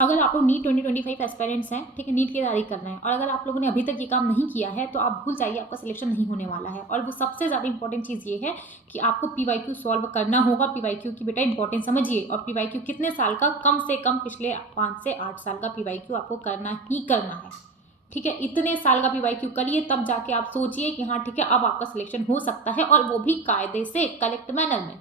अगर आप लोग नीट 2025 एस्पायरेंट्स हैं, ठीक है, नीट की तैयारी कर रहे हैं और अगर आप लोगों ने अभी तक ये काम नहीं किया है तो आप भूल जाइए, आपका सिलेक्शन नहीं होने वाला है। और वो सबसे ज़्यादा इंपॉर्टेंट चीज़ ये है कि आपको पीवाईक्यू सॉल्व करना होगा। पीवाईक्यू की बेटा इंपॉर्टेंस समझिए। और पीवाईक्यू कितने साल का, कम से कम पिछले 5 से 8 साल का पीवाईक्यू आपको करना ही करना है। ठीक है, इतने साल का पीवाईक्यू करिए, तब जाके आप सोचिए कि हाँ ठीक है, अब आपका सिलेक्शन हो सकता है, और वो भी कायदे से, करेक्ट मैनर में।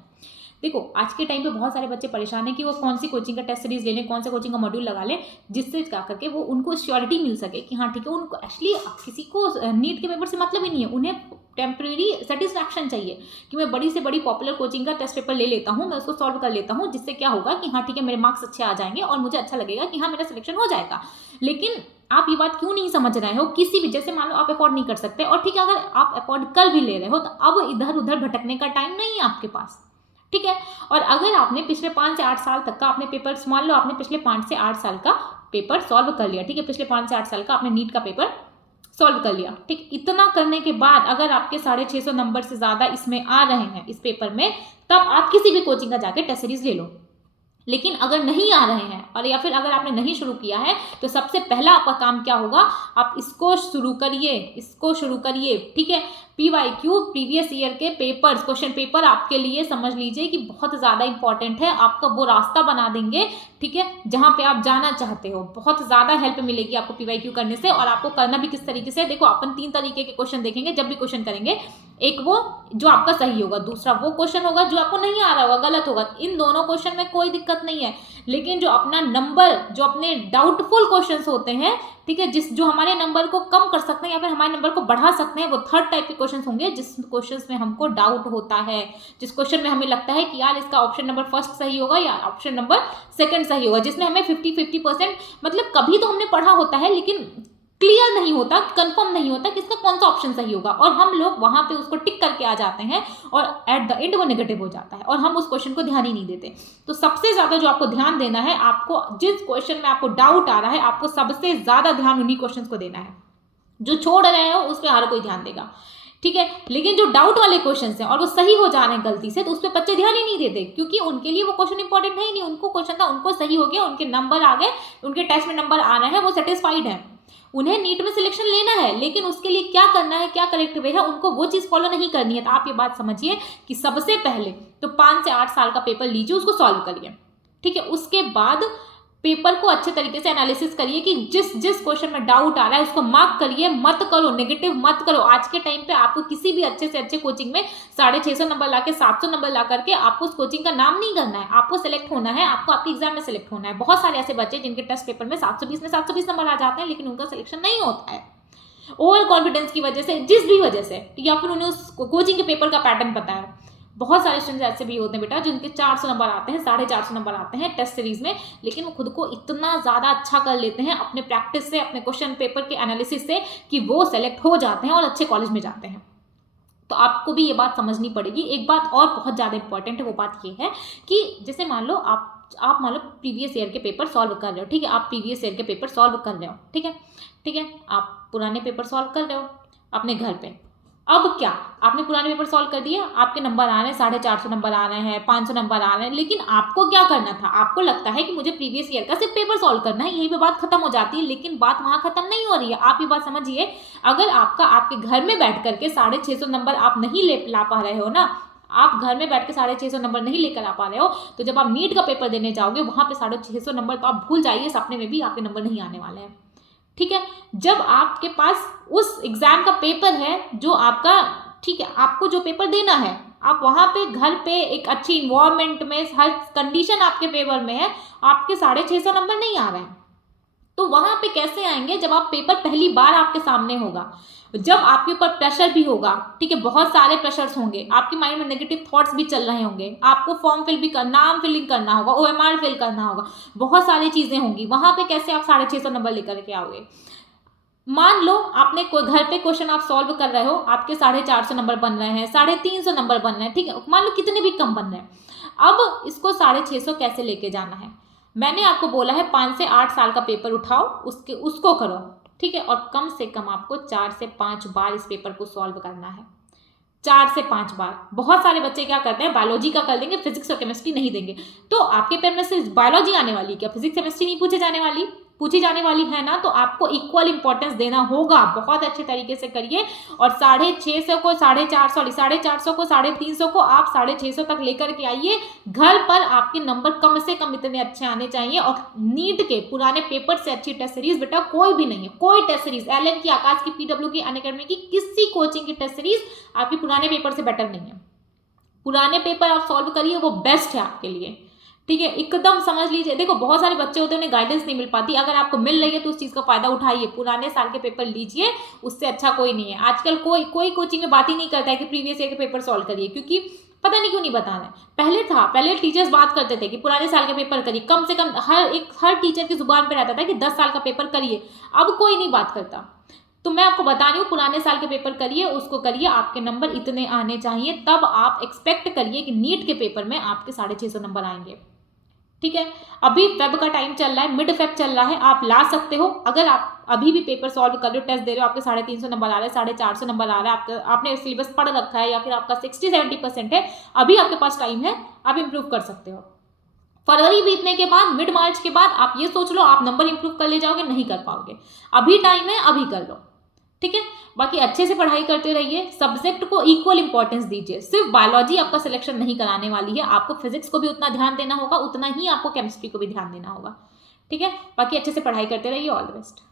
देखो, आज के टाइम पे बहुत सारे बच्चे परेशान हैं कि वो कौन सी कोचिंग का टेस्ट सीरीज ले लें, कौन सा कोचिंग का मॉड्यूल लगा लें, जिससे क्या करके वो उनको श्योरिटी मिल सके कि हाँ ठीक है, उनको एक्चुअली किसी को नीट के पेपर से मतलब ही नहीं है, उन्हें टेम्प्रेरी सेटिस्फैक्शन चाहिए कि मैं बड़ी से बड़ी पॉपुलर कोचिंग का टेस्ट पेपर ले लेता हूँ, मैं उसको सॉल्व कर लेता हूँ, जिससे क्या होगा कि हाँ ठीक है, मेरे मार्क्स अच्छे आ जाएंगे और मुझे अच्छा लगेगा कि हाँ मेरा सिलेक्शन हो जाएगा। लेकिन आप ये बात क्यों नहीं समझ रहे हो, किसी भी, जैसे मान लो आप अफोर्ड नहीं कर सकते, और ठीक है अगर आप अफोर्ड कर भी ले रहे हो तो अब इधर उधर भटकने का टाइम नहीं है आपके पास। ठीक है, और अगर आपने पिछले 5 से 8 साल तक का आपने पेपर, मान लो आपने पिछले 5 से 8 साल का पेपर सॉल्व कर लिया, ठीक है, पिछले 5 से 8 साल का आपने नीट का पेपर सॉल्व कर लिया, ठीक, इतना करने के बाद अगर आपके 650 नंबर से ज्यादा इसमें आ रहे हैं इस पेपर में, तब आप किसी भी कोचिंग का जाके टेस्ट सीरीज ले लो। लेकिन अगर नहीं आ रहे हैं, और या फिर अगर आपने नहीं शुरू किया है, तो सबसे पहला आपका काम क्या होगा, आप इसको शुरू करिए। ठीक है, पीवाईक्यू प्रीवियस ईयर के पेपर्स, क्वेश्चन पेपर आपके लिए समझ लीजिए कि बहुत ज़्यादा इंपॉर्टेंट है, आपका वो रास्ता बना देंगे, ठीक है, जहां पे आप जाना चाहते हो। बहुत ज़्यादा हेल्प मिलेगी आपको पीवाईक्यू करने से। और आपको करना भी किस तरीके से, देखो अपन 3 तरीके के क्वेश्चन देखेंगे जब भी क्वेश्चन करेंगे। एक वो जो आपका सही होगा, दूसरा वो क्वेश्चन होगा जो आपको नहीं आ रहा होगा, गलत होगा। इन दोनों क्वेश्चन में कोई दिक्कत नहीं है, लेकिन जो अपना नंबर, जो अपने डाउटफुल क्वेश्चंस होते हैं, ठीक है, जो हमारे नंबर को कम कर सकते हैं या फिर हमारे नंबर को बढ़ा सकते हैं, वो थर्ड टाइप के क्वेश्चंस होंगे, जिस क्वेश्चंस में हमको डाउट होता है, जिस क्वेश्चन में हमें लगता है कि यार इसका ऑप्शन नंबर फर्स्ट सही होगा या ऑप्शन नंबर सेकंड सही होगा, जिसमें हमें 50-50% मतलब कभी तो हमने पढ़ा होता है लेकिन क्लियर नहीं होता, कंफर्म नहीं होता कि इसका कौन सा ऑप्शन सही होगा, और हम लोग वहां पे उसको टिक करके आ जाते हैं और एट द एंड वो नेगेटिव हो जाता है और हम उस क्वेश्चन को ध्यान ही नहीं देते। तो सबसे ज्यादा जो आपको ध्यान देना है, आपको जिस क्वेश्चन में आपको डाउट आ रहा है, आपको सबसे ज्यादा ध्यान उन्हीं क्वेश्चन को देना है। जो छोड़ रहे हो उस पर हर कोई ध्यान देगा, ठीक है, लेकिन जो डाउट वाले क्वेश्चन हैं और वो सही हो जा रहे हैं गलती से, तो उस पर बच्चे ध्यान ही नहीं देते, क्योंकि उनके लिए वो क्वेश्चन इंपॉर्टेंट है ही नहीं। उनको क्वेश्चन था, उनको सही हो गया, उनके नंबर आ गए, उनके टेस्ट में नंबर आ रहे हैं, वो सेटिस्फाइड है, उन्हें नीट में सिलेक्शन लेना है, लेकिन उसके लिए क्या करना है, क्या करेक्ट वे है, उनको वो चीज फॉलो नहीं करनी है। तो आप ये बात समझिए कि सबसे पहले तो 5 से 8 साल का पेपर लीजिए, उसको सॉल्व करिए, ठीक है। उसके बाद पेपर को अच्छे तरीके से एनालिसिस करिए कि जिस जिस क्वेश्चन में डाउट आ रहा है उसको मार्क करिए, मत करो नेगेटिव, मत करो। आज के टाइम पे आपको किसी भी अच्छे से अच्छे कोचिंग में 650 नंबर ला के 700 नंबर ला करके आपको उस कोचिंग का नाम नहीं करना है, आपको सिलेक्ट होना है, आपको आपके एग्जाम में सिलेक्ट होना है। बहुत सारे ऐसे बच्चे जिनके टेस्ट पेपर में 720 नंबर आ जाते हैं, लेकिन उनका सिलेक्शन नहीं होता है ओवर कॉन्फिडेंस की वजह से, जिस भी वजह से, या फिर उन्हें उस कोचिंग के पेपर का पैटर्न पता है। बहुत सारे स्टूडेंट्स ऐसे भी होते हैं बेटा जिनके 400 नंबर आते हैं, 450 नंबर आते हैं टेस्ट सीरीज में, लेकिन वो खुद को इतना ज़्यादा अच्छा कर लेते हैं अपने प्रैक्टिस से, अपने क्वेश्चन पेपर के एनालिसिस से, कि वो सेलेक्ट हो जाते हैं और अच्छे कॉलेज में जाते हैं। तो आपको भी ये बात समझनी पड़ेगी। एक बात और बहुत ज़्यादा इंपॉर्टेंट है, वो बात ये है कि जैसे मान लो आप मान लो प्रीवियस ईयर के पेपर सॉल्व कर रहे हो, ठीक है, आप प्रीवियस ईयर के पेपर सॉल्व कर रहे हो, ठीक है, ठीक है, आप पुराने पेपर सॉल्व कर रहे हो अपने घर पे। अब क्या, आपने पुराने पेपर सॉल्व कर दिए, आपके नंबर आ रहे हैं, 450 नंबर आ रहे हैं, 500 नंबर आ रहे हैं, लेकिन आपको क्या करना था, आपको लगता है कि मुझे प्रीवियस ईयर का सिर्फ पेपर सॉल्व करना है, यहीं पे बात खत्म हो जाती है। लेकिन बात वहां खत्म नहीं हो रही है। आप ये बात समझिए, अगर आपके घर में बैठ करके 650 नंबर आप नहीं ला पा रहे हो ना, आप घर में बैठ के 650 नंबर नहीं लेकर आ पा रहे हो, तो जब आप नीट का पेपर देने जाओगे वहां पे 650 नंबर तो आप भूल जाइए, सपने में भी आपके नंबर नहीं आने वाले हैं, ठीक है। जब आपके पास उस एग्जाम का पेपर है जो आपका, ठीक है, आपको जो पेपर देना है, आप वहां पे घर पे एक अच्छी इन्वायरमेंट में, हर कंडीशन आपके फेवर में है, आपके 650 नंबर नहीं आ रहे हैं, तो वहां पे कैसे आएंगे, जब आप पेपर पहली बार आपके सामने होगा, जब आपके ऊपर प्रेशर भी होगा, ठीक है, बहुत सारे प्रेशर्स होंगे, आपके माइंड में नेगेटिव थॉट्स भी चल रहे होंगे, आपको फॉर्म फिल भी करना, नाम फिलिंग करना होगा, OMR फिल करना होगा, बहुत सारी चीजें होंगी, वहां पे कैसे आप 650 नंबर लेकर के आओगे। मान लो आपने घर पे क्वेश्चन आप सॉल्व कर रहे हो, आपके 450 नंबर बन रहे हैं, 350 नंबर बन रहे हैं, ठीक है, मान लो कितने भी कम बन रहे हैं, अब इसको 650 कैसे लेके जाना है। मैंने आपको बोला है 5 से 8 साल का पेपर उठाओ, उसको करो, ठीक है, और कम से कम आपको 4 से 5 बार इस पेपर को सॉल्व करना है, 4 से 5 बार। बहुत सारे बच्चे क्या करते हैं, बायोलॉजी का कर देंगे, फिजिक्स और केमिस्ट्री नहीं देंगे। तो आपके पेपर में सिर्फ बायोलॉजी आने वाली, क्या फिजिक्स केमिस्ट्री नहीं पूछी जाने वाली है ना? तो आपको इक्वल इंपॉर्टेंस देना होगा, बहुत अच्छे तरीके से करिए। और 650 को 450, 450 को 350 को आप 650 तक लेकर के आइए। घर पर आपके नंबर कम से कम इतने अच्छे आने चाहिए। और नीट के पुराने पेपर से अच्छी टेस्ट सीरीज बेटा कोई भी नहीं है, कोई टेस्ट सीरीज एलएन की, आकाश की, पीडब्ल्यू की, अनअकैडमी की, किसी कोचिंग की टेस्ट सीरीज आपके पुराने पेपर से बेटर नहीं है। पुराने पेपर आप सॉल्व करिए, वो बेस्ट है आपके लिए, ठीक है? एकदम समझ लीजिए। देखो बहुत सारे बच्चे होते हैं, उन्हें गाइडेंस नहीं मिल पाती, अगर आपको मिल रही है तो उस चीज का फायदा उठाइए, पुराने साल के पेपर लीजिए, उससे अच्छा कोई नहीं है। आजकल कोई कोचिंग में बात ही नहीं करता है कि प्रीवियस ईयर के पेपर सॉल्व करिए, क्योंकि पता नहीं क्यों नहीं बता रहे। पहले टीचर्स बात करते थे कि पुराने साल के पेपर करिए, कम से कम हर टीचर की जुबान पे रहता था कि 10 साल का पेपर करिए। अब कोई नहीं बात करता। तो मैं आपको बता रही हूँ, पुराने साल के पेपर करिए, उसको करिए, आपके नंबर इतने आने चाहिए, तब आप एक्सपेक्ट करिए कि नीट के पेपर में आपके 650 नंबर आएंगे, ठीक है? अभी फेब का टाइम चल रहा है, मिड फेब चल रहा है, आप ला सकते हो। अगर आप अभी भी पेपर सॉल्व कर रहे हो, टेस्ट दे रहे हो, आपके 350 नंबर आ रहे हैं, 450 नंबर आ रहा है, आपने सिलेबस पढ़ रखा है, या फिर आपका 60-70% है, अभी आपके पास टाइम है, आप इंप्रूव कर सकते हो। फरवरी बीतने के बाद, मिड मार्च के बाद आप ये सोच लो आप नंबर इंप्रूव कर ले जाओगे, नहीं कर पाओगे। अभी टाइम है, अभी कर लो, ठीक है? बाकी अच्छे से पढ़ाई करते रहिए, सब्जेक्ट को इक्वल इंपॉर्टेंस दीजिए। सिर्फ बायोलॉजी आपका सिलेक्शन नहीं कराने वाली है, आपको फिजिक्स को भी उतना ध्यान देना होगा, उतना ही आपको केमिस्ट्री को भी ध्यान देना होगा, ठीक है? बाकी अच्छे से पढ़ाई करते रहिए। All the best.